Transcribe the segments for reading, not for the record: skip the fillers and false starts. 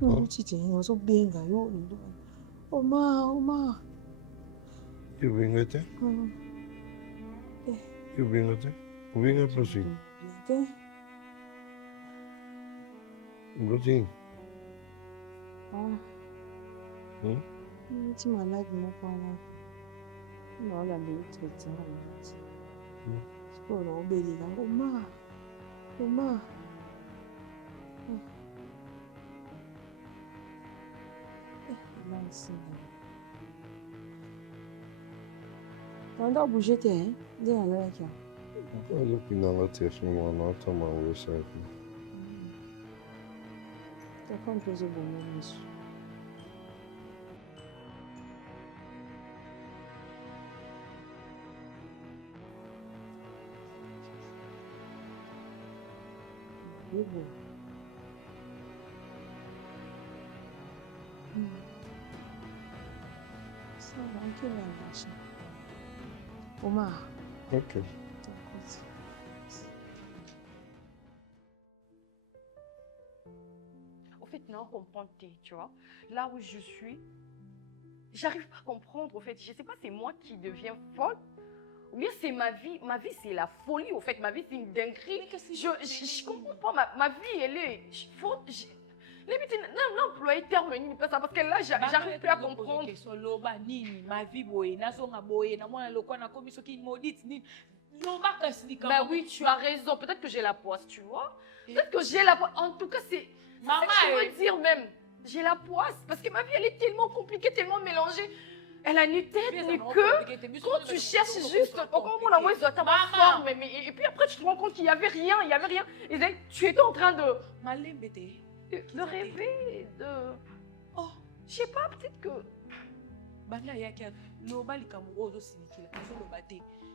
Non, tu tiens, on s'en benga, yo. Oma. Tu benga te? Tu benga te? Benga prosi. Prosi. Tu malade, mon père. Non, la lutte, c'est pour l'embellir. Oma. T'as encore bougé, hein? Dis à l'heure qu'il y a. Je suis dans la tête, je suis dans la tête, je suis dans la tête. Tu as fait un peu de bon, monsieur. C'est beau. Ça va, quelle est la machine? Omar. Ok. En fait, non, comprendre, tu vois. Là où je suis, j'arrive pas à comprendre, en fait. Je sais pas, c'est moi qui deviens folle. Ou bien c'est ma vie. Ma vie, c'est la folie, en fait. Ma vie, c'est une dinguerie. Je comprends pas. Ma vie, elle est... L'employé termine pas ça parce que là, j'arrive plus à comprendre. Ma vie, bah oui, tu as raison. Peut-être que j'ai la poisse, tu vois. Peut-être que j'ai la poisse. En tout cas, c'est... Maman, je veux dire même. J'ai la poisse parce que ma vie, elle est tellement compliquée, tellement mélangée. Elle a ni tête ni queue. Quand tu cherches juste, comment la voix doit avoir forme. Et puis après, tu te rends compte qu'il n'y avait rien, Et donc, tu étais en train de rêver, de... Oh, je sais pas, peut-être que...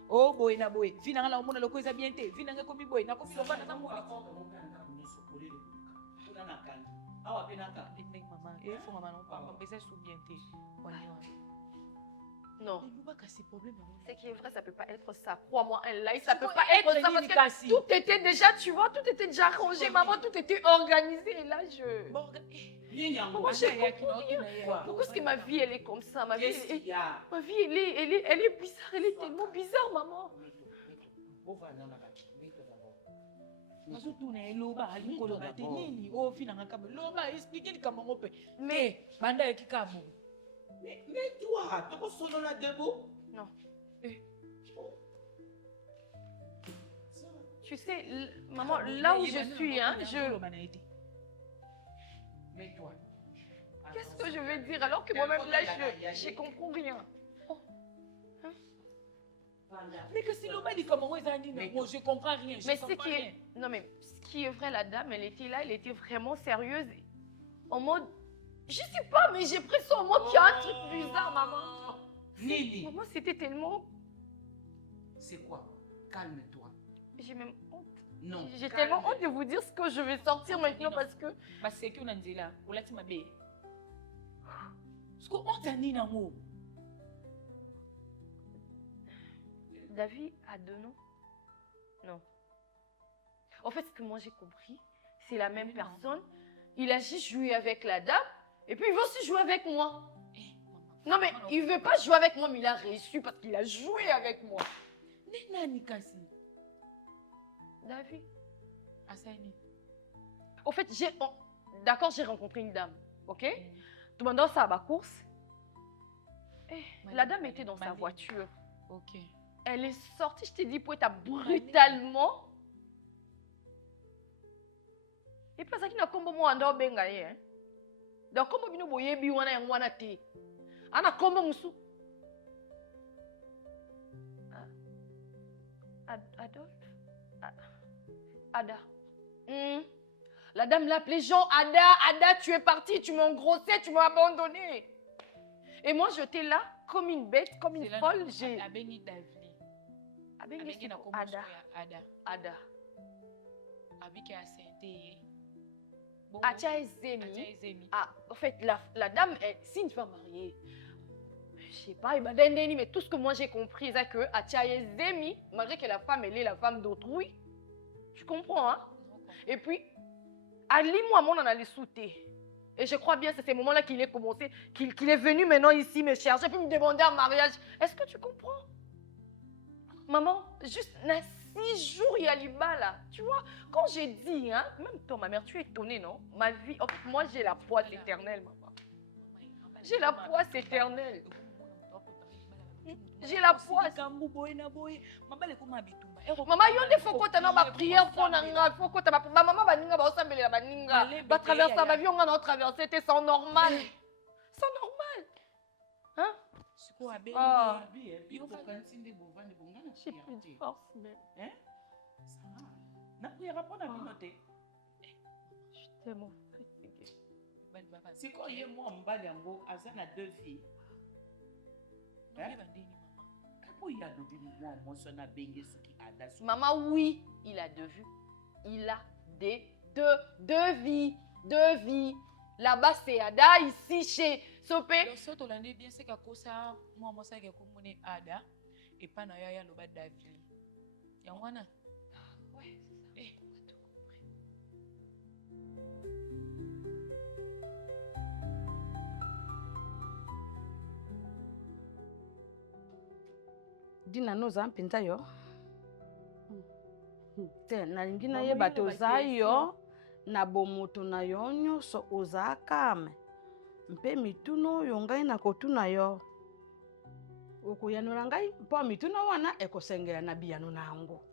Oh boy na boy, vina la omona loko eza bien te, vina nga komi boy, na komi loba na tamona. Awa penaka. Maman, il faut maman non pas, baiser sous bien te. Non. C'est qui est vrai, ça peut pas être ça. Crois-moi, un live, ça peut pas être ça parce que tout était déjà, tu vois, tout était déjà rangé, maman, tout était organisé. Et là, Pourquoi est-ce que ma vie, elle est comme ça? Ma vie, elle est bizarre, elle est tellement bizarre, maman. Mais toi, tu as sonné la debout? Non. Tu sais, maman, là où je suis, hein, Mais toi. Qu'est-ce que je vais dire alors que moi-même là, je comprends rien. Oh. Hein? Mais que si l'homme dit comment je comprends rien. Mais non mais ce qui est vrai, la dame, elle était là, elle était vraiment sérieuse, en mode, je sais pas, mais j'ai pris ça en mode qu'il y a un truc bizarre, maman. Lily. Maman, c'était tellement. C'est quoi? Calme-toi. J'ai même honte. Non. J'ai tellement honte de vous dire ce que je vais sortir maintenant parce que. C'est que on dit là, on l'a dit ma belle. Ce qu'on t'a dit là, moi. David a deux noms? Non. En fait, ce que moi j'ai compris, c'est la même personne. Il a juste joué avec la dame et puis il veut aussi jouer avec moi. Non mais il veut pas jouer avec moi, mais il a réussi parce qu'il a joué avec moi. David. En fait, d'accord, j'ai rencontré une dame, ok? Tout le monde ça à ma course. La dame était dans sa voiture. Ok. Elle est sortie, je t'ai dit, pour être brutalement. Et puis ça qui n'a comme moi en benga hein. Donc comme bino boye bi wana yang wana te. Ana comme musu. Adolphe. Ada. La dame l'appelait Jean. Ada, tu es partie, tu m'as engrossé, tu m'as abandonné. Et moi j'étais là comme une bête, comme une folle. J'ai. Ada. Atia Zemi. Ah, en fait, la dame, c'est une femme mariée. Je sais pas, mais tout ce que moi j'ai compris, c'est que Atia Zemi, malgré que la femme, elle est la femme d'autrui. Tu comprends, hein? Et puis, Ali, moi, on en a les sauter. Et je crois bien que c'est ces moments-là qu'il est commencé, qu'il est venu maintenant ici me chercher, puis me demander en mariage. Est-ce que tu comprends? Maman, juste 6 jours, il y a l'Iba là. Tu vois, quand j'ai dit, hein, même toi, ma mère, tu es étonnée, non? Ma vie, en fait, moi, j'ai la poisse éternelle, maman. J'ai la poisse éternelle. J'ai la poisse. Maman, il y a des fois que tu as ma prière pour ma maman va ninga ba osambele la baninga. Ba traverser ma vie on a traversé, c'est normal. C'est normal. Hein? J'ai plus de force même. Hein? Na prière pour na binoté. Je suis tellement fatiguée. C'est quoi hier moi mbali yango azana 2 filles. Maman, oui, il a 2 vies. Il a deux vies. 2 vies. Là-bas, c'est Ada. Ici, chez Sopé. Le saut hollandais bien, c'est qu'à cause ça, moi, ça, qui a communé Ada. Et pas na yaya le bas David. Yangwana. Ouais, c'est ça. Dina noza mpenza yo te nalingi nayeba te oza yo na bomoto na yo nyonso oza kame mpe mituna oyo ngai nakotuna yo okoyanula ngai mpo mituna wana ekosengela na biyano na yango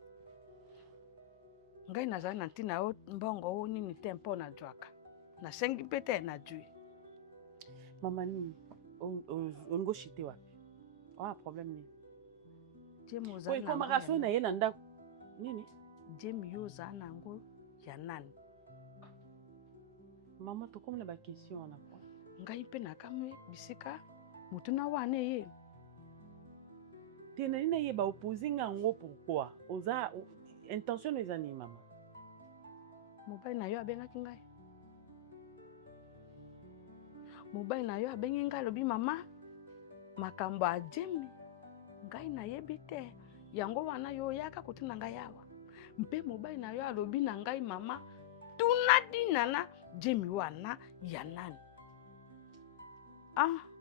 ngai nazali na ntina yo mbongo oyo nini te mpo nazwaka nasengi mpe te nazwi mama nini olingo shite wapi oa problème nini Oye, koma kaso na ye na ndako nini jemi yo oza nango ya nani mama tokomona bakestion wana po ngai mpe nakamwe bisika motuna wana ye te nani nayeba opose nga yango pourquoi oza intention eza nini mama mobali na yo abengaki ngai mobali na yo abengi ngai alobi mama makambo ya jemi ngai nayebi te yango wana yo oyaka kotuna ngai awa mpe mobali na yo alobi na ngai mama tuna dinana jemi wana ya nani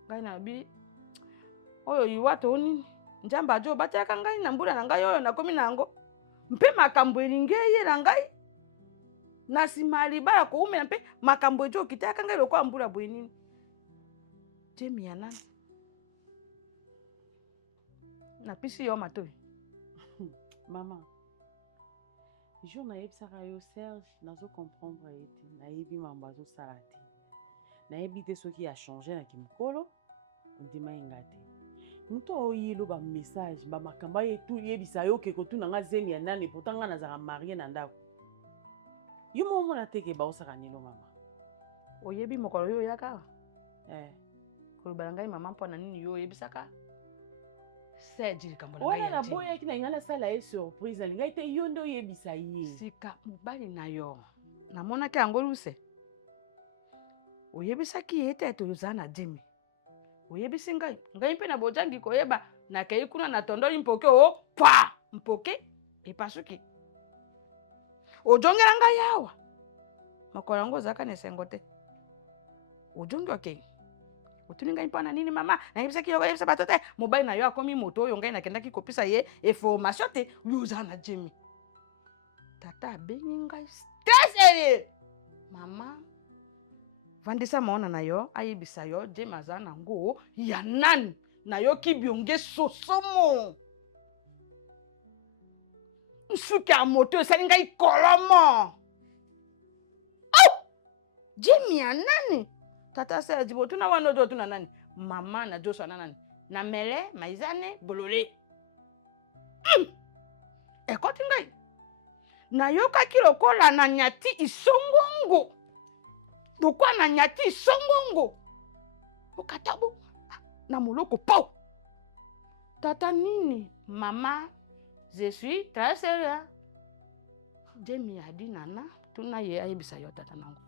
ngai nalobi oyo yiwa to nini nzambe ajo batiaka ngai na mbula na ngai oyo nakomi na yango mpe makambo elingi eyela ngai na nsima ya libala koumela mpe makambo ejo okitaka ngai lokola mbula boye nini jemi ya nani napisi yo matoyi mama jour nayebisaka yo Serge nazo comprendre ye te nayebi mambo azosala te nayebi te soki achange na kimokolo ondima ye nga te moto oyelo bamessage bamakambo ayetu yebisa yo oke kotuna nga zemi ya nani pourtant nga nazala marie na ndako yo momona teke baosaka nino mama oyebi mokolo yo oyaka kolobala ngai mama mpo na nini yo oyebisaka wana naboyaki na nga nasala ye surprise alinga ete yo nde oyebisa ye sika mobali na yo namonaki yango luse oyebisaki ye te toza na jemi oyebisi ngai mpe na bojangi koyeba nakei kuna na tondoli mpoke pwa mpoke epasuki ojongela ngai awa makolo yango ozalaka na esengo te ojongi okei otuni ngai mpo na nini mama nayebisaki yo oyebisa bato te mobali na yo akomi moto oyo ngai nakendaki kopesa ye information te yo oza na jemi tata abengi ngai stresele mama vandisa maona na yo ayebisa yo jemi aza nango ya nani nayoki bionge sosomo nsuki ya moto esali ngai kolomo jemi ya nani tata se ajibo tuna wana ojo tuna nani mama na Joshua na nani na mele maizane bolole ekoti ngai nayokaki lokola na nyati isongongo lokola na nyati isongongo okatabo na moloko po tata nini mama je suis très sérieux jemi adi nana tuna ye ayebisa yo tata nango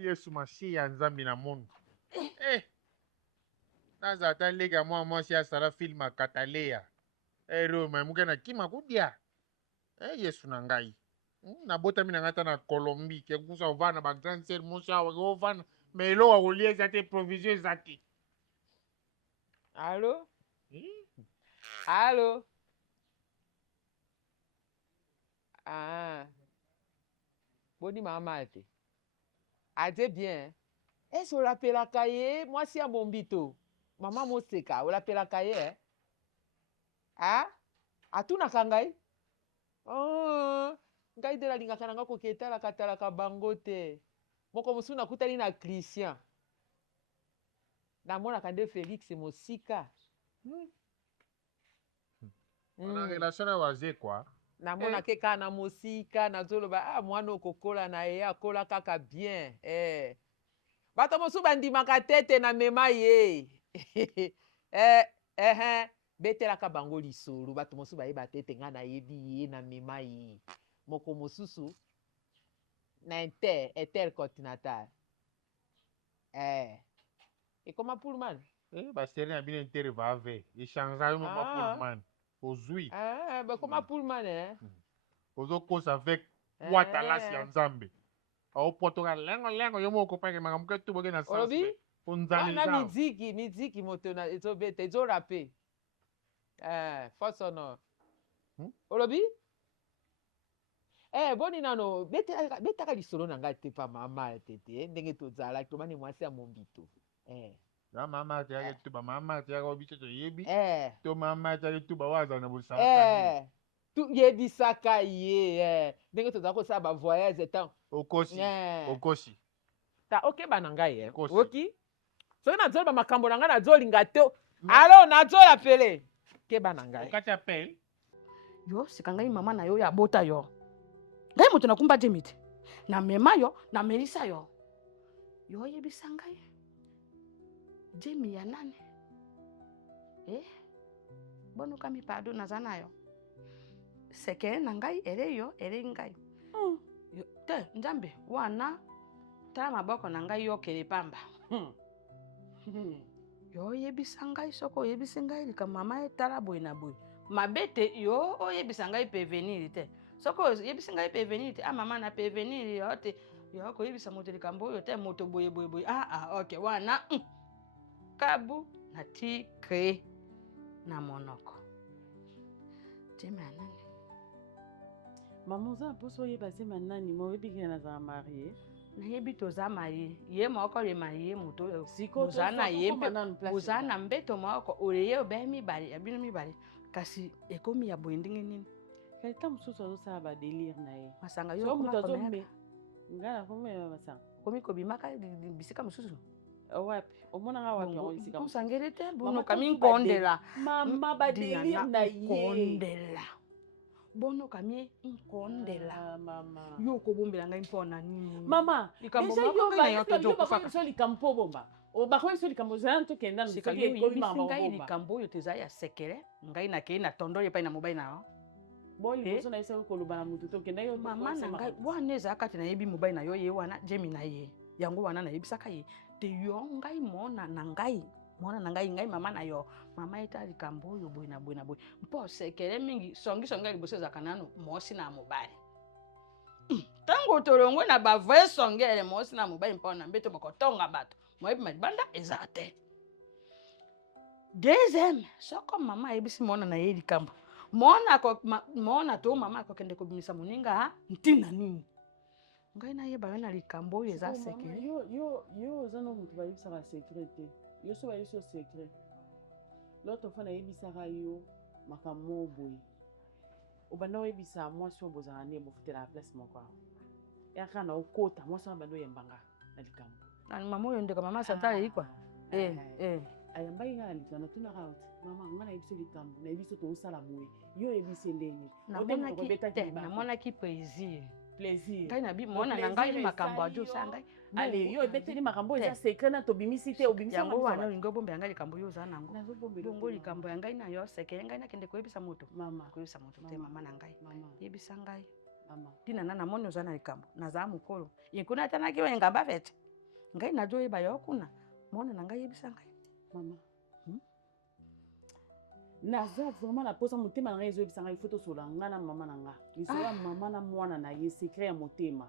Yesu Masiya nzambi na mundu naza ata lega mwa mwasi asala filme akatalea ero mamuke na kima kudia yesu na ngai. Nabotami na ngai ata na Colombie ke kusa ovana ba grande sœur mon cha ovana mais eloko kolia eza te provision eza te. Allô? Allô? Ah. Boni mama te. Ade bien. Est-ce qu'on l'appelle la cahier? Moi, si à mon bito. Maman, moi, c'est quoi? On l'appelle la cahier, hein? Ah? A tout na kangai? Oh. Ngai de la linga kananga ko keta la katala ka bangote. Moko musu na kutali na Christian. Na mona kande Felix Mosika. Na relation na waze kwa. Namona ke ka na mosika na zoloba mwana okokola na ye akola kaka bien bato mosusu bandimaka tete na mema ye betelaka bango lisolo bato mosusu bayeba tete nga nayebi ye na mema ye moko mosusu na intercontinental ekoma Pullman baseri na bino intere vave echange yo ma Pullman ozwi bakoma Pullman ozokosa avec watalasi ya nzambe aopotoka lengo yo moko pake makambo ke tuboke na olobi wana na miziki moto ezobeta ezorape force honor olobi boni nano betaka lisolo na ngai te pa mama tete ndenge tozalaki tomani mwasi ya mombito ya mama tiake tuba mama tiake obiso toyebi to mama tiake tuba waza na yebisaka ye ndenge tozala kosala bavoyage tan okosi ta okeba na ngai oki soki nazoloba makambo na ngai nazolinga te alo nazola pele keba na ngai okati apele yo sika ngai mama na yo ya bota yo ngai moto nakumba te mite na mema yo na melisa yo yo yebisa ngai Jemi ya nani bonuka mi pado naza na yo sekere na ngai ere yo ere ngai te nzambe wana tala maboko na ngai yo kele pamba yo yebisa ngai soko oyebisi ngai lika mama etala boye na boye mabete yo oyebisa ngai pevenir te soko oyebisi ngai pevenir te mama na pevenir yo te yo koyebisa moto likambo oyo te moto boye ok wana kabu na ti kre na monoko Jemi ya nani mama oza mposo oyeba Jemi ya nani ma oyebi kine nazala marie nayebi toza marie ye moko ye marie moto oza na ye mpe oza na mbeto moko oleye obeya mibale ya bino mibale kasi ekomi ya boye ndenge nini kalita mosusu azosala badelire na ye masanga yo moto azombe ngai nakomema masanga komi kobimaka bisika mosusu wapi omonanga wapi yango bisika osangeli te bonoka minkondela mama badelire na ye bonoka mi nkondela yo kobombela ngai mpona nini mama likambo so likambo obomba bakomi so likambo ozala tokenda ngai likambo oyo teza ya sekere ngai nakei na tondo epai na mobali na yo liboso na ye koloba na motu tokenda yo mama na ngai wana ezalaka te nayebi mobali na yo ye wana Jemi na ye yango wana nayebisaka ye te yo ngai mona na ngai mama na yo mama eta likambo oyo boye na boye mpo sekere mingi songi liboso ezalaka nano mosi na mobali ntango tolongwe na bavre songele mosi na mobali mpo na mbeto bokotonga bato moyebi mabanda eza te deuxième soko mama ayebisi mona na ye likambo mona to mama akokende kobimisa moninga ntina nini ngai nayeba yo na likambo oyo eza sekere yo oza no moto bayebisaka sekre te yo so bayebisi yo sekre loto fa nayebisaka yo makambo moko boye obanda oyebisa mwasi oyo bozala nde bofutela na place moko awa yaka na okota mwasi oyo banda oyembanga na likambo mama oyo ndeko mama sata alei kwa ayambaki nga na likambo natunaka oti mama nga nayebiso likambo nayebiso toosala boye yo oyebisi ndenge namonaki plaisir plaisir ngai mona na ngai makambo ajosa ngai ale yo ebeteli makambo eza sekre na tobimisi te obimisi yango wana olingi obombela ngai likambo oyo oza nango bongo likambo ya ngai na yo sekere ngai nakende koyebisa moto koyebisa moto te mama na ngai yebisa ngai ntina na namoni oza na likambo nazala mokolo yekuna atanaki oyo engamba fete ngai nazoyeba yo kuna mona na ngai yebisa ngai mama naza vraiment naposa motema na ngai ezoyebisa ngai faut tosola nga na mama na nga lisola ya mama na mwana na ye secret ya motema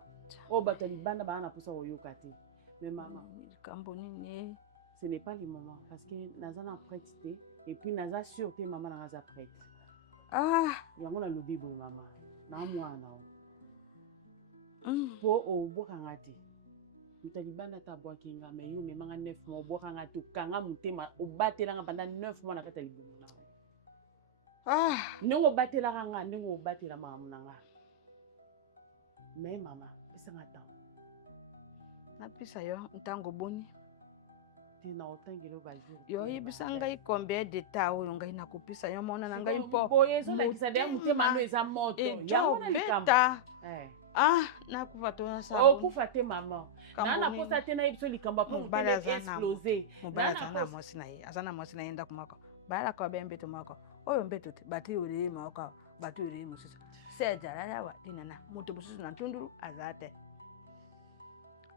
oyo bato ya libanda baa naposa koyoka te mais mama likambo nini ce n'est pas le moment parce que naza na prête te et puis naza sûr te mama na nga aza prête yango nalobi boye mama na mwana po obwakanga te moto ya libanda ata abwaki nga mais yo omemanga 9 mois obwakanga te okanga motema obatelanga pendant 9 mois na kati ya libumu na ndenge obatelaka nga ndenge obatela makambo na nga mais mama pesanga ntango napesa yo ntango boni te na otangeli bajour yo oyebisa ngai combien de temps oyo ngai nakopesa yo mona na ngai mpo boye ezolakisa deya motema no eza moto yango na likambo nakufa to okufa te mama na naposa te nayebiso likambo apo motema explose mobali aza na mwasi na ye ndako moko bayalaka babe mbeto moko oyo mbeto te bati oleye moko bati oleye mosusu seja alalawa dinana moto mosusu na ntunduru aza te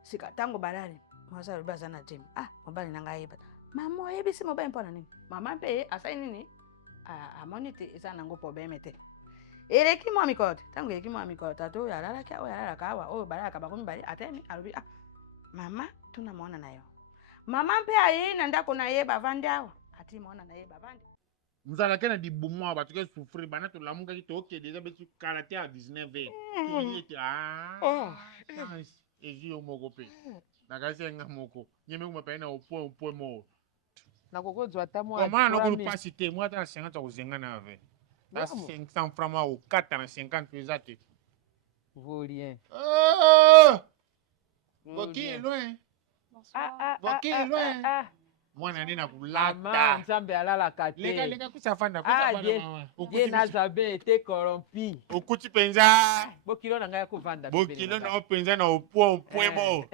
sika ntango balali mwasi alobi aza na jim mobali na ngai yeba mama oyebisi mobali mpo na nini mama mpe ye asali nini amoni te eza nango probleme te eleki mwa mikolo te ntango eleki mwa mikolo tata oyo alalaki oyo alalaka awa oyo balalaka bakomi bali atemi alobi mama tuna mwana na yo mama mpe aye na ndako na ye bavandi awa ati mwana na ye bavandi nzala ke na dibumu awa bato ke souffrir bana tolamukaki tokende eza beti kala te a 19 ete ezwi yo moko mpe nakasi enga moko nyeme kumapai na opoi moko nakokozwa ata mwa omwana nokolu pasi te mwa ata na 50 akozenga na ave ta 500 francs mwa okata na 50 mpe eza te volien voki loin voki loin mwana nde na kulata nzambe alalaka te leka kusafanda ye naza be ete corrompi okuti mpenza bokilo na ngai akovanda bokilo na yo mpenza na opoi mo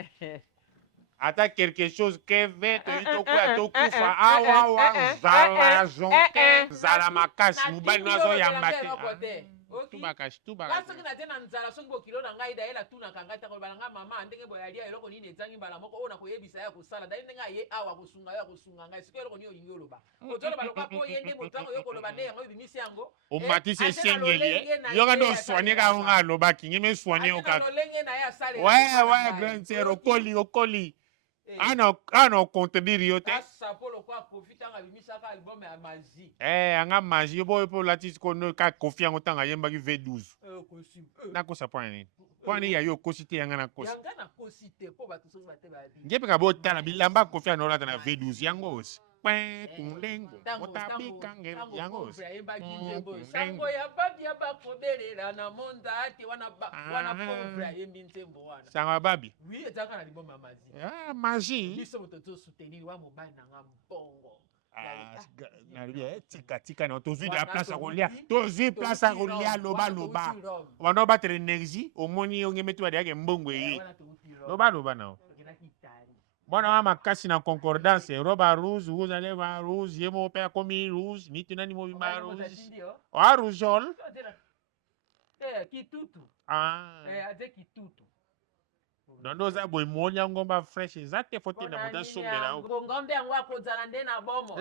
ata quelque chose ke ve toyi tokoya tokufa awawa nzala ya zonke nzala makasi mobali no azoyamba te soki na te na nzala soki bokilo na ngai daye natunaka ngai ntango balanga mama ndenge boyalia eloko nini ezangi mbala moko oyo nakoyebisa ye kosala daye ndenge aye awa akosunga yo akosunga ngai soki eloko nini olingi oloba ozoloba lokwa mpo ye nde moto yango yo koloba nde yango ebimisi yango omatisi esengeli yoka nde oswanie kako nga alobaki ngeme eswanie yo kaka lolenge na ye asale grand sœur okoli ana ocontredire yo te anga maji yo boyo mpo olatisi kono ka kofi yango ntango ayembaki v12 nakosa mpona nini mpona nini yayo okosi te yanga nakosi nge mpe ka botala bilamba kofi ana olata na v12 yango osi kundengo otabikangelo yango osi sango ya babi ya bakobelela na monda ate wana pauvre ayembi nzembo wana sango ya babi wi ezaka na liboma maji maji biso moto tozosoutenir wa mobali na nga mbongo tika na tozwi de la place ya kolia tozwi place ya kolia lobaloba wanda obatela énergie omoni ongeme tu badeyake mbongo eye lobaloba nao mwana wa makasi na concordance roba rouge aleva rouge ye moko mpe akomi rouge niti nani mobimba ya rouge rougeole kitutu aze kitutu dondo oza boye moni yango mba fresh eza te fo te na moto asombela ngombe yango akozala nde na bomo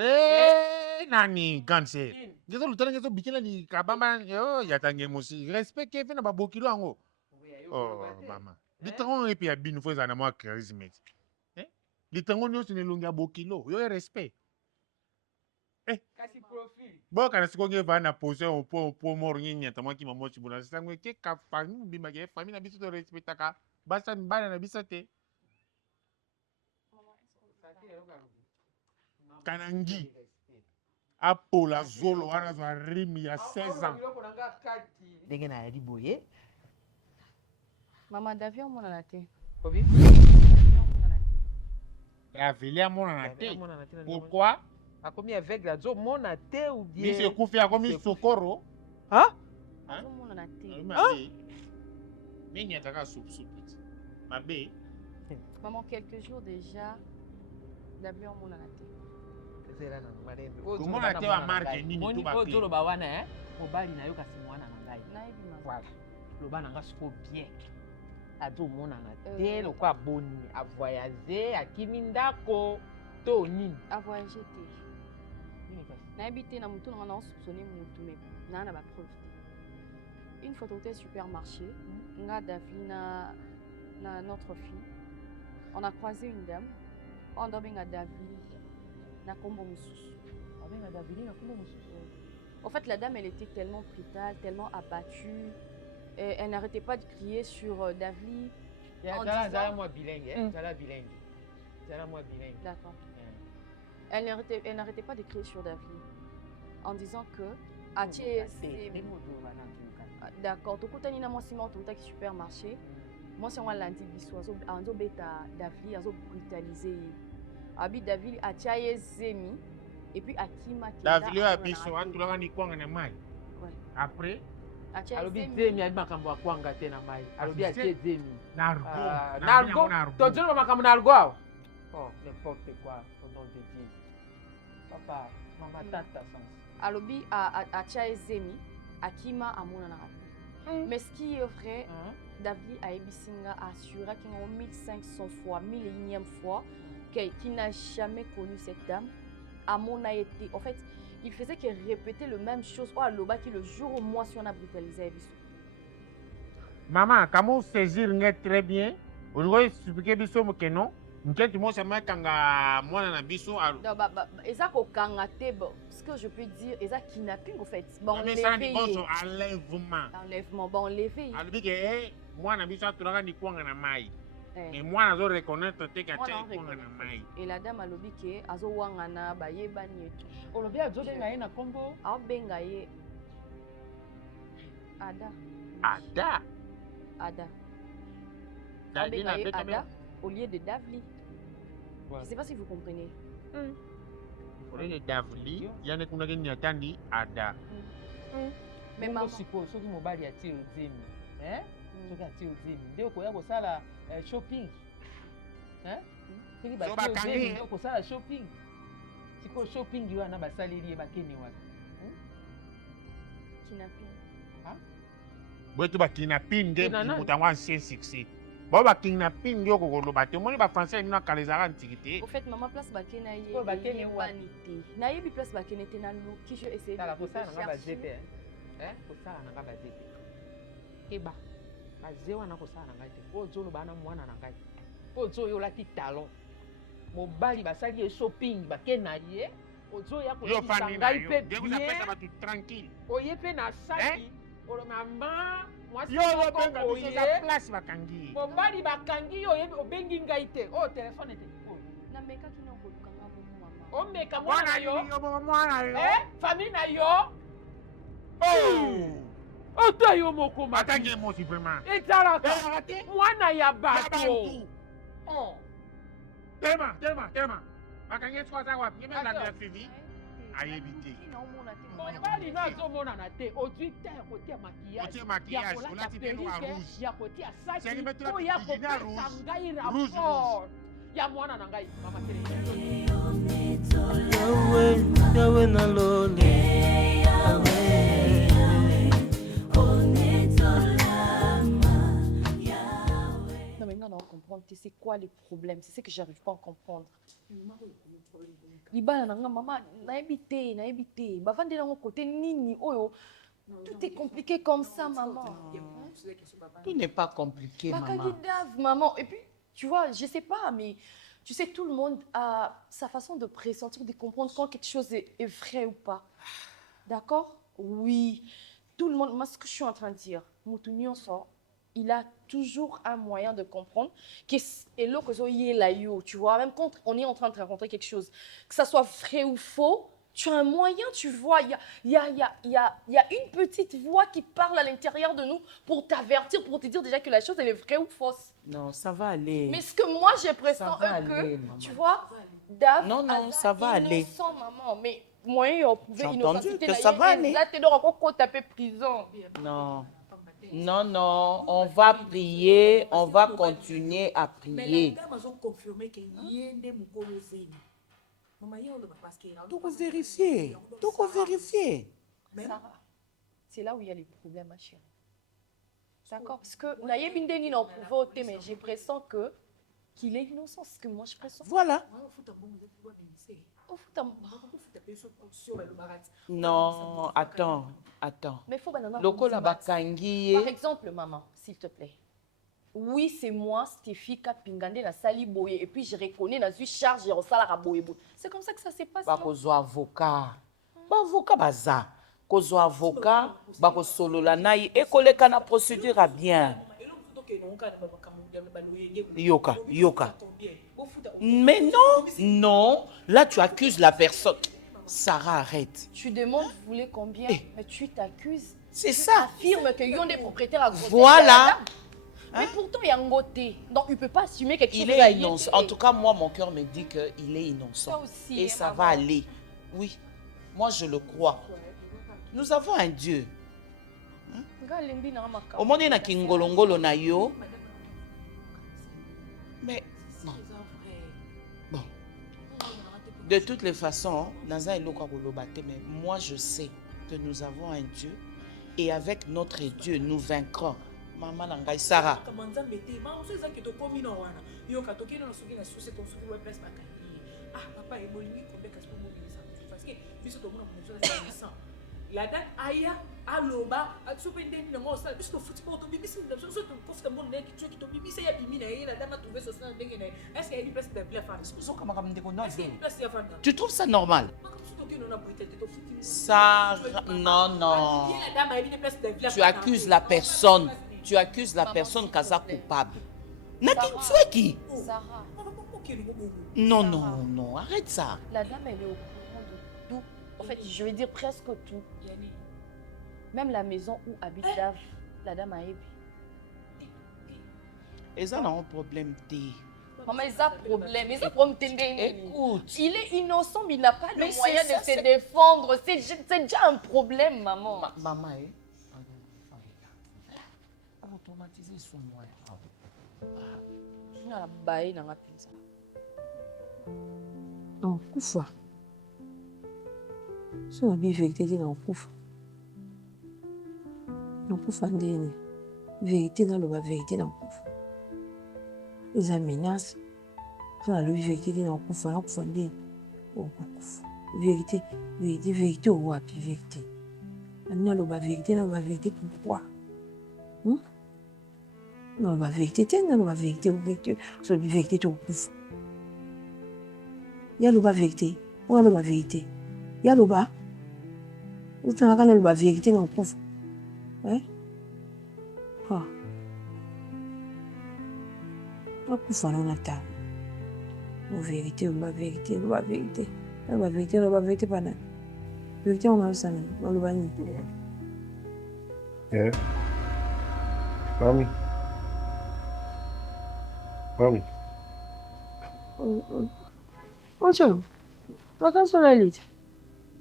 nani ganse ngezo lutala ngezo bikela ni kabamba yatange mosi respect ke fe na babokilo yango mama litango epe ya bino fo ezala na mwa charisme litango nyonso nelongi ya bokilo yo respect boka na sikoyo ngeva na position po moro nyenyata mwaki mamochi buna sango ke ka fami mobimaki ye fami na biso to respectaka basa mibala na biso te kanangi apola zolo wana zwa rimi ya 16 ans ndenge na yali boye mama Davi omonana te aveli amonana te pourquoi akomi aveugle azomona te ou bien biso ekufi akomi sokoro azomonana te mingi ataka supusupu ti mabe maman quelques jours déjà Davi omonana te komona te bamarke nini to ozoloba wana mobali na yo kasi mwana na ngai nayebi voilà loba na nga siko bien azomonana te lokwa aboni avoyage akimi ndako to nini avoyage te nini kasi nayebi te na motu nanga naosoupçonne motu me naa na bapreuve te. Une fois tote supermarché nga Davi na notre fille on a croisé une dame on doit benga Davi na kombo mosusu. Abenga Davi na kombo mosusu. En fait, la dame, elle était tellement brutale, tellement abattue. Et elle n'arrêtait pas de crier sur Davli. Zala moi bilingue, Zala bilingue. Zala moi bilingue. D'accord. Elle n'arrêtait pas de crier sur Davli en disant que d'accord, tokutani na mwasi moko tokutaki supermarché. Mwasi yango alandi biso azobeta Davli, azobrutalize ye. Abi Davli atia ye zemi. Et puis Akima qui Davli a biso atulanga ni kwanga na mai. Après alobi zemi ali makambo ya kwanga te na mai. Alobi atie zemi. Nargo. Tojolo makambo nargo awa. Oh, n'importe quoi, au nom de Dieu. Papa, maman tata sens. Alobi atia zemi, Akima amona na raté. Mais ce qui est vrai, Davli a ebisinga assuré qu'il a 1500 fois, 1001e fois qu'il n'a jamais connu cette dame. Amon a été, en fait, il faisait que répéter le même chose au Aloba qui le jour où moi si on a brutalisé Ebiso. Maman, comment saisir très bien? Aujourd'hui, expliquer Biso que non. M'inquiète moi ça m'a kanga moi na Biso. Eza ko kanga te, ce que je peux dire, eza kidnapping en fait. Bon, mais ça dit bon enlèvement. Enlèvement, bon enlevé. Alobi que moi na Biso atulanga ni kwanga na mai. Mais moi, je dois reconnaître que tu as et la dame a lobby qui est azo wangana ba yebani etu. Olobi azo benga ye na kombo. A benga ye Ada. Ada. Ada. A benga ye Ada au lieu de Davli. Je ne sais pas si vous comprenez. Au lieu de Davli, il y a une qui attendit Ada. Mais maman. Je suppose que mobali ati ozemi. Hein? Soki ati ozemi. Nde okoya kosala shopping. Hein? Soki bati ozemi nde okosala shopping. Siko shopping wana basaleli ye bakende wana. Kidnapping. Hein? Boyetu ba kidnapping nde mutango ancien succès. Bon ba kidnapping nde okokoloba te. Omoni ba français bino akalezaka ntiki te. Au fait maman place bakene ye. Po bakene wani te. Na yebi place bakene te na luki je essayer de kosala nga bazete. Hein? Kosala nga bazete. Keba. Baze wana kosala na ngai te. Po zoloba na mwana na ngai. Po zoyolaki talon. Mobali basali ye shopping bakene na ye. Ozoya kolisa ngai pe bien. Tranquille. Oye pe na saki. Olo mama mwasi moko oye place bakangi. Mobali bakangi oye obengi ngai te. Oh telefone te. Na meka kina koluka nga mama. O meka mwana yo. Mwana yo. Famille na yo. Oh toi yo moko ma. Atangi mo si vraiment. Ezalaka. Mwana ya bato. Oh. Tema. Bakangi tsoza wapi? Ngebe la de suivi. Ayebite. Mobali na azomonana te ozwi te ya kotia maquillage olati peno ya rouge ya kotia saki po ya kopesa ngai rapport ya mwana na ngai mama Yawe na lole Non mais maintenant on comprend c'est quoi les problèmes, c'est ce que j'arrive pas à comprendre. Libala nanga mama nayebi te bavandi nango côté nini oyo tout est compliqué comme ça maman. Tout n'est pas compliqué maman. Maman et puis tu vois je sais pas mais tu sais tout le monde a sa façon de pressentir, de comprendre quand quelque chose est vrai ou pas. D'accord? Oui. Tout le monde, moi ce que je suis en train de dire, Moutounion sort, il a toujours un moyen de comprendre que tu vois, même quand on est en train de raconter quelque chose, que ça soit vrai ou faux, tu as un moyen, tu vois, il y a une petite voix qui parle à l'intérieur de nous pour t'avertir, pour te dire déjà que la chose elle est vraie ou fausse. Non, ça va aller. Mais ce que moi j'ai pressent que, tu vois, Dave, non, ça va aller. Innocent, maman, mais moyen on pouvait entendu que ça va aller. Là, tu dois encore taper prison. Non, on va prier, on va continuer à prier. Mais les ont confirmé qu'il y a des Tout vérifier. C'est là où il y a les problèmes, ma chérie. D'accord? Parce que mais j'ai pressent que qu'il est innocent, c'est ce que moi je pressens. Voilà. Au foot, Non, attends. mais faut banana. Lokola bakangi ye. Par exemple, maman, s'il te plaît. Oui, c'est moi, Stéphie, Kapingande, la sali boye, et puis je reconnais dans une charge, je ressens la boye. C'est comme ça que ça s'est passé. Bakozo avocat. Ba avocat baza. Kozo avocat, bakosolola na ye ekoleka na procédure à bien. Yoka. Mais non. Là, tu accuses la personne. Sarah, arrête. Tu demandes, vous voulez combien, mais tu t'accuses. C'est tu ça. affirmes qu'il y a des propriétaires à côté. Voilà. Mais pourtant, il y a un côté. Donc, il ne peut pas assumer quelque chose. Il est innocent. En tout cas, moi, mon cœur me dit qu'il est innocent. Ça aussi, et ça va aller. Oui. Moi, je le crois. Nous avons un Dieu. Au monde, il y a kingolongolo na yo. Mais, bon. De toutes les façons, mais moi, je sais que nous avons un Dieu. Et avec notre Dieu, nous vaincrons. Maman Nangai Sarah. La date aya aloba atsopende ni ngo sala biso futi ko to bibisi ndamso so to profita mon nek tu ki to bibisi ya bimina ye la dama trouver so ça ndenge ne est-ce qu'il y a une place de la femme est-ce que so kama ndeko non Tu trouves ça normal? Sarah, non. Tu accuses la personne. Tu accuses la personne qu'elle est coupable. Nadine Tsoueki. Sarah. Non, arrête ça. La dame, elle est au courant de tout. En fait, je vais dire presque tout. Même la maison où habite Dave, la dame a aimé. Et ça, non, problème. Maman, il a problème. Écoute. Il est innocent, mais il n'a pas le moyen de se défendre. C'est déjà un problème, maman. Maman, automatisé son moyen. Na baye na ngapinza. En kufa. So na bi vérité di na kufa. Na kufa ndeni. Vérité na loba vérité na kufa. Les menaces. So na lobi vérité di na kufa ndeni. O kufa. Vérité o wapi vérité. Na loba vérité pourquoi? Non, la vérité, la vérité, c'est la vérité tout couvre. Il y a la vérité, on a la vérité. Il y a le bas. Vous avez la vérité dans le couvre. Hein? Ah. On couvre dans la table. La vérité, la vérité, la vérité. La vérité, pas là. La vérité, on a ça, on le banni. Yeah. Mami. Mami. Ocho, vacanze la lite.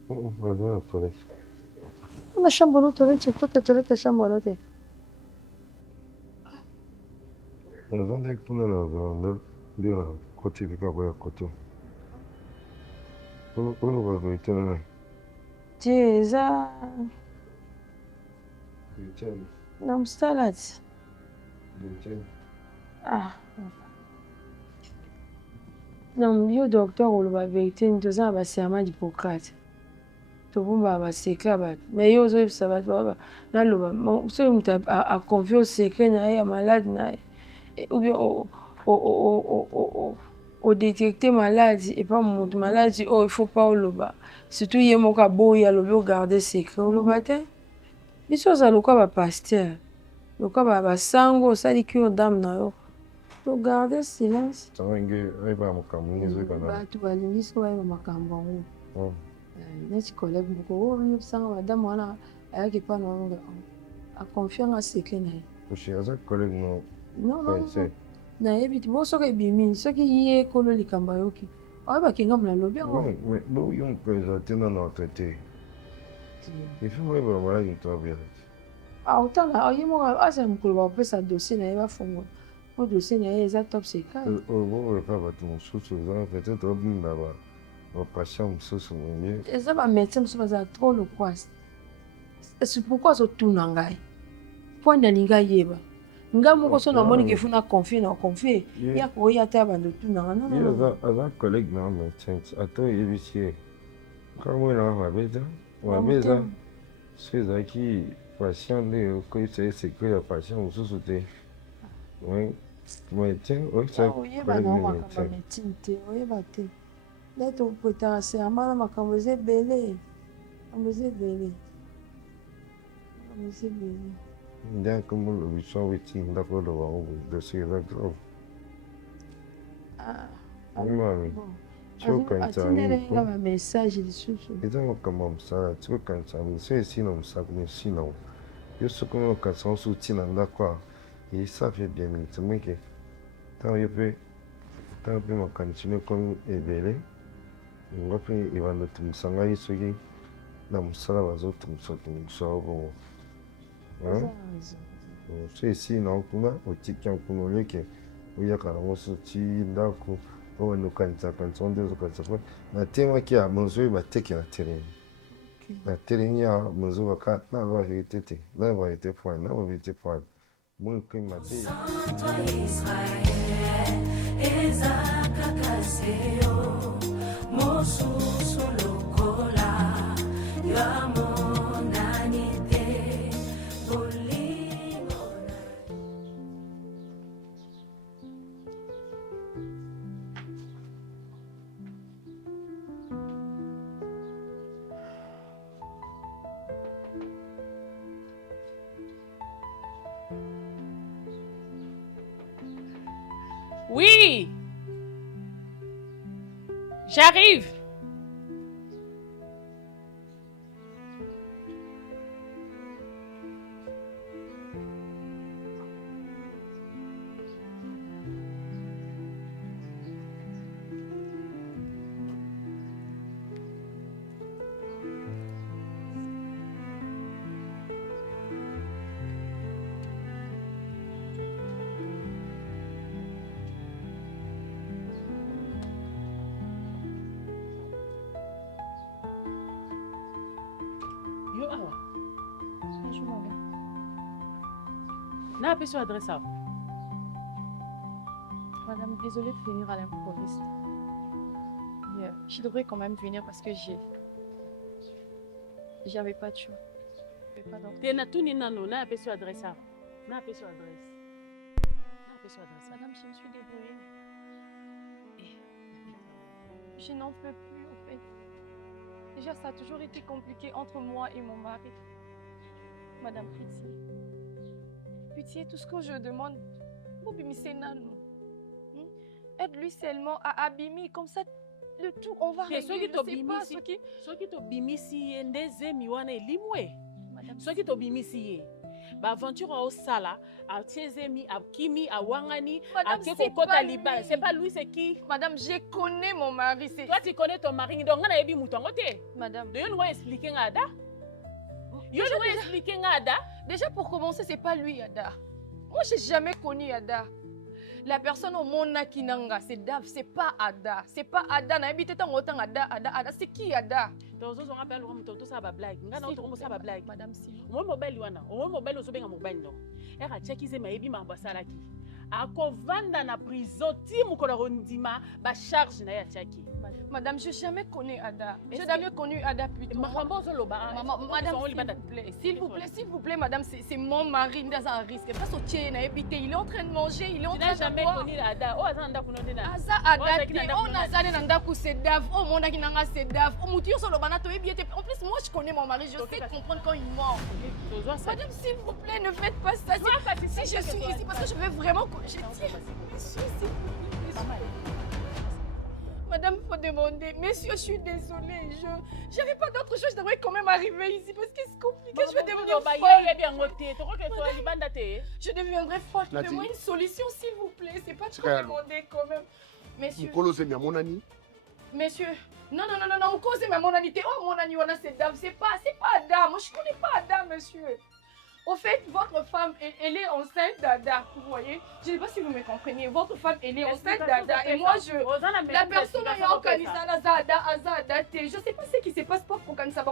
Vado alla toilette. Una chambre toilette, tutte toilette chambre. Nadhani kuna na ndio koti vikao ya koto. Uno va tena. Jeza. Bichani. Na mstalati. Bichani. Ah. Non, yo docteur ou la vérité, nous avons un serment d'Hippocrate. Tout le monde va secret, mais yo ça va là le si on a confié au secret na malade na ou bien au détecter maladie et pas mon maladie oh il faut pas le bas surtout il y a mon cabo il y a le garder secret le matin mais ça le quoi va pasteur le quoi va sango ça dit que dame na yo to garder silence Tange aiba mukamunizo kana. Ba tu balingiso wa makambo ngo neti collègue beaucoup oh sang madame wana ayaki pa na a confiance à secret na Ushiaza collègue no. non na ebiti bo soka ebimi soki ye kolo likamba yoki ba kinga mla lobi Oui, mais nous yon présenté dans notre traité. Il faut vraiment voilà une bien. Autant là il mo asa mkulu ba pesa dossier na ba fongo o dossier na eza top secret Bon pas battu mon sous peut-être obin là-bas. On passe un sous mieux. eza ba médecin so baza trop le quoi c'est pourquoi so tunangai point na linga yeba nga moko so namoni ke funa confie na confie ya koya ta bando tuna non non non aza collègue na ma chance ato yebisi kama na wabeza so ezalaki patient nde okoyisa ye secret ya patient mosusu te médecin oyeba na makambo ya médecine te oyeba te nde tokopetaka serment na makambo eza ebele makambo eza ebele makambo eza ebele nde akomolobi so weti ndako oloba ngo dossier eza grave mami atindelenga bamessage lisusu eza makambo ya mosala tikokanisa miso esi na mosala mosi na yo yo soki okanisa ngo so otina ndako a esafe bien temeke ntango yo mpe makanisi no ekomi ebele yango mpe ebanda otungisa ngai soki na mosala bazotungisa yo bongo so esi na okuna otiki yango kuna olioke oyaka nango so ti ndako oyo okanisa nde ozokanisa po natemaki ya monzo oyo bateke na terrain na terrain ya monzo baka na bavérité te na bavérité point na bavérité point moi okima te mosusu lokola ya monani te bolingo. Oui, j'arrive. Yo awa. Bonjour madame. Na appelé sur l'adresse ça. Madame, désolée de venir à l'improviste. Je devrais quand même venir parce que j'avais pas de choix. T'es na tout ni nano, na appelé sur l'adresse ça. Na appelé sur l'adresse. Na appelé sur l'adresse. Madame, je me suis débrouillée. Je n'en peux plus en fait. Déjà, ça a toujours été compliqué entre moi et mon mari. Madame Pitié. Pitié, tout ce que je demande, vous bimissez Nano. Aide-lui seulement à abîmer, comme ça, le tout, on va régler. Je sais pas ce qui... Ce qui t'obimisi, ndezemi wana elimwe. Ce qui t'obimisi, ba aventure au sala, à tiezemi, à kimi, à wangani, à kekokota liba. C'est pas lui, c'est qui? Madame, je connais mon mari. Toi, tu connais ton mari, donc on a ebi moutongote. Madame. De nous expliquer Ada. Yo nous expliquer Ada. Déjà pour commencer, c'est pas lui Ada. Moi, j'ai jamais connu Ada. La personne au monde qui nanga, c'est Dav, c'est pas Ada. C'est pas Ada. Na habité tant autant Ada, Ada, c'est qui Ada? Dans ce on appelle le tonto ça va blague. Nga na to ça va blague. Madame si. Moi mobile wana, moi mobile ozo benga mobile no. Era chekize mayebi mambasala ki. Akovanda na prison ti mukolo rondima ba charge na ya chaki. Madame, je n'ai jamais connu Ada. J'ai jamais connu Ada plutôt. Madame, s'il vous plaît, madame, c'est mon mari, il est en risque. Parce que il est en train de manger, il est en train de boire. Tu n'as jamais connu Ada. Oh, Ada, on a c'est Dav. Oh, mon Ada, c'est Dav. Oh, Moutio, sur le banato, en plus, moi, je connais mon mari, je sais comprendre quand il ment. Madame, s'il vous plaît, ne faites pas ça. Si je suis ici, parce que je veux vraiment que je tire. Madame, il faut demander. Monsieur, je suis désolée. Je n'avais pas d'autre chose. Je devrais quand même arriver ici parce que c'est compliqué. Je vais devenir folle. Je deviendrai folle. Faites-moi une solution, s'il vous plaît. C'est pas trop demander quand même. Monsieur. Monsieur. Non. On cause ma monanité. Oh, mon ami, c'est Dame. C'est pas Ada. Moi, je ne connais pas Ada, monsieur. Au fait, votre femme, elle est enceinte d'Ada, vous voyez. Je ne sais pas si vous me comprenez. Votre femme, elle est enceinte d'Ada. Et moi, la personne qui a organisé Ada, je ne sais pas ce qui se passe pour organiser ça.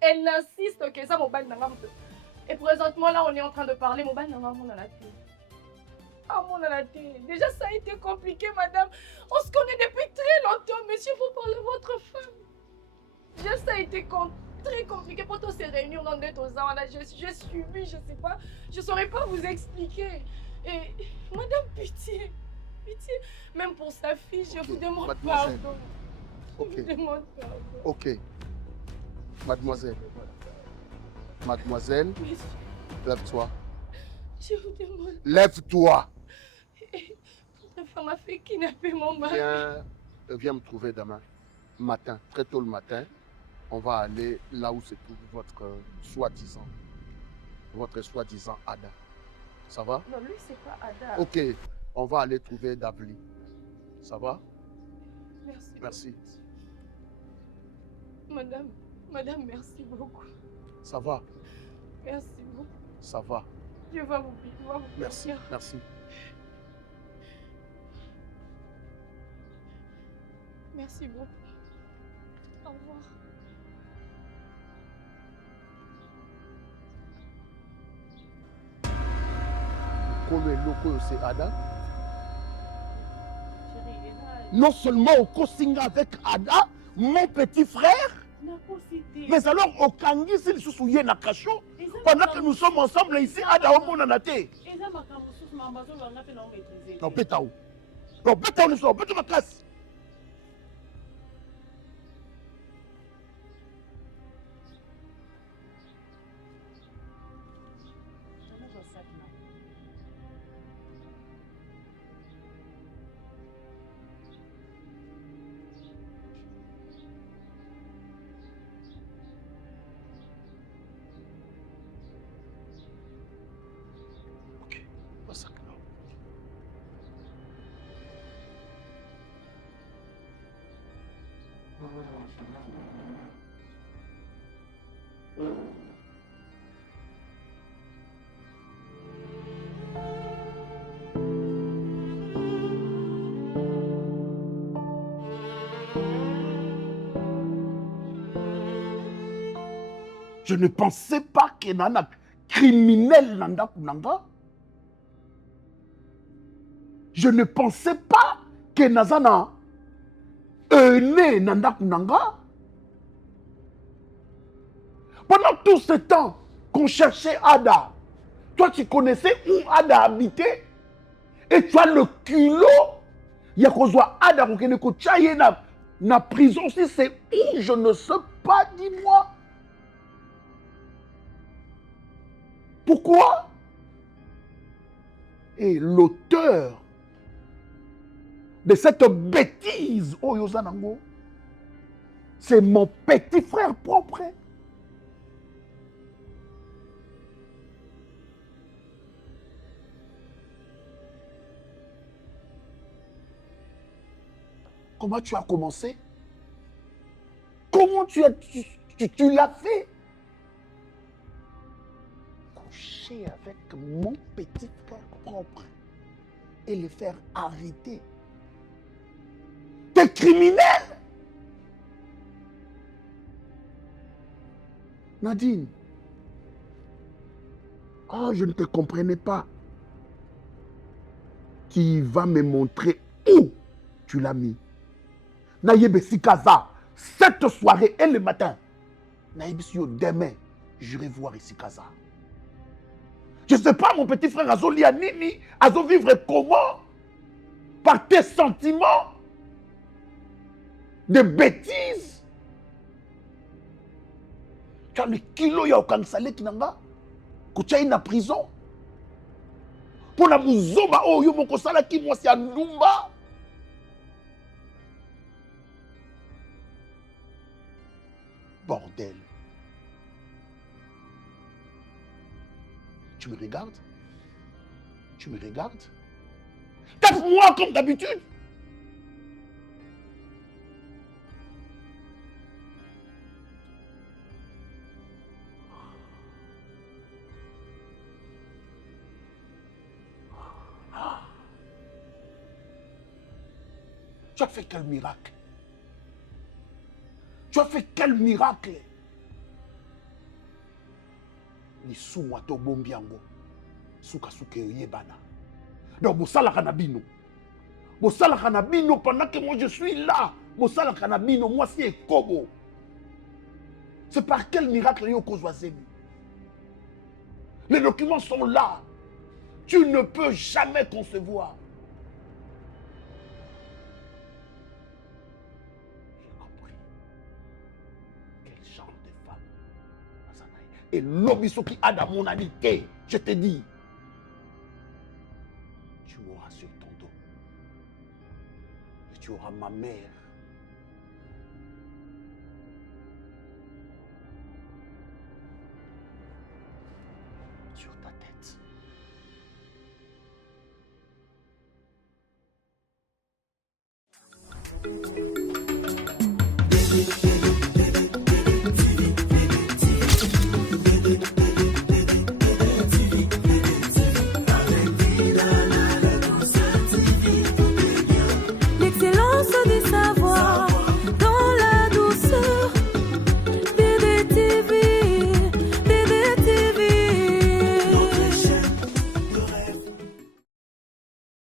Elle insiste que ça, mon bail n'a pas. Et présentement, là, on est en train de parler. Mon maman, on a la télé. Ah, mon a la télé. Déjà, ça a été compliqué, madame. On se connaît depuis très longtemps. Monsieur, il faut parler de votre femme. Déjà, ça a été très compliqué pour tous ces réunions dans des ans. J'ai suivi, je sais pas. Je saurais pas vous expliquer. Et, madame, pitié. Pitié. Même pour sa fille, je vous demande mademoiselle. pardon. Ok. Je vous demande pardon. Ok. Mademoiselle. Mademoiselle, Monsieur, lève-toi. je vous demande. Lève-toi. Votre femme a fait kidnapper mon mari. Viens me trouver demain matin, très tôt le matin. On va aller là où se trouve votre soi-disant Ada. Ça va? Non, lui, c'est pas Ada. Ok, on va aller trouver Davli. Ça va? Merci. Merci. Madame, merci beaucoup. Ça va? Merci beaucoup. Ça va. Dieu va vous Merci, bénir. merci. Merci beaucoup. Au revoir. C'est Ada. Non seulement au Kosinga avec Ada, mon petit frère, mais alors au Kangi, s'il se souvient na Kacho, pendant que nous sommes ensemble ici, Ada au monde en a été. Non, Pétaou. Non, Pétaou, nous sommes, Pétaou ma casse. Je ne pensais pas qu'il y a un criminel Nanda Kunanga. Je ne pensais pas que Nazana né Nanda Kunanga. Pendant tout ce temps qu'on cherchait Ada, toi tu connaissais où Ada habitait et tu as le culot. Il y a qu'on soit Ada pour qu'il y na prison. Si c'est où, je ne sais pas, dis-moi. Pourquoi? Et l'auteur de cette bêtise, oh Yozanango, c'est mon petit frère propre. Comment tu as commencé? Comment tu l'as fait? Coucher avec mon petit frère propre et le faire arrêter. T'es criminel! Nadine, oh, je ne te comprenais pas. Qui va me montrer où tu l'as mis. Naïbe Sikaza, cette soirée et le matin. Naïbe Sio, demain, j'irai voir Sikaza. Je ne sais pas, mon petit frère Azoli Nini, Azo vivre comment? Par tes sentiments de bêtises. Tu as le kilo ya okansale kinanga, que tu as une prison. Pour la mouzoba, oh yo moko sala ki moi c'est Numba. Bordel. Tu me regardes? Tu me regardes? Tape-moi comme d'habitude. Tu as fait quel miracle? Tu as fait quel miracle? lisumu ata obombi yango suka eyebana. Donc bosalaka na bino. Bosalaka na bino pendant que moi je suis là. Bosalaka na bino moi si ekobo. C'est par quel miracle yo kozwazemi? Les documents sont là. Tu ne peux jamais concevoir. J'ai compris. Quel genre de femme? Et l'obiso qui a dans mon amitié, je te dis. Tu m'auras sur ton dos. Et tu auras ma mère. Sur ta tête.